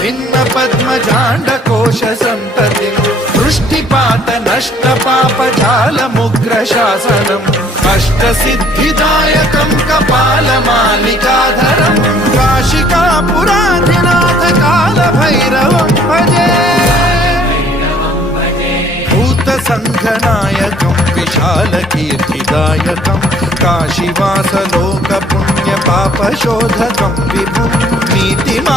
भिन्न पद्मजाण्डकोश सन्ततिम् वृष्टिपात नष्ट पापजालमुग्र शासनम् अष्टसिद्धिदायकम् कपालमालिकाधरम् काशिकापुराधिनाथ कालभैरवम् भजे भूतसङ्घनायकम् विशालकीर्तिदायकम् काशीवासलोकपुण्यपापशोधकम् विभुम् नीतिमा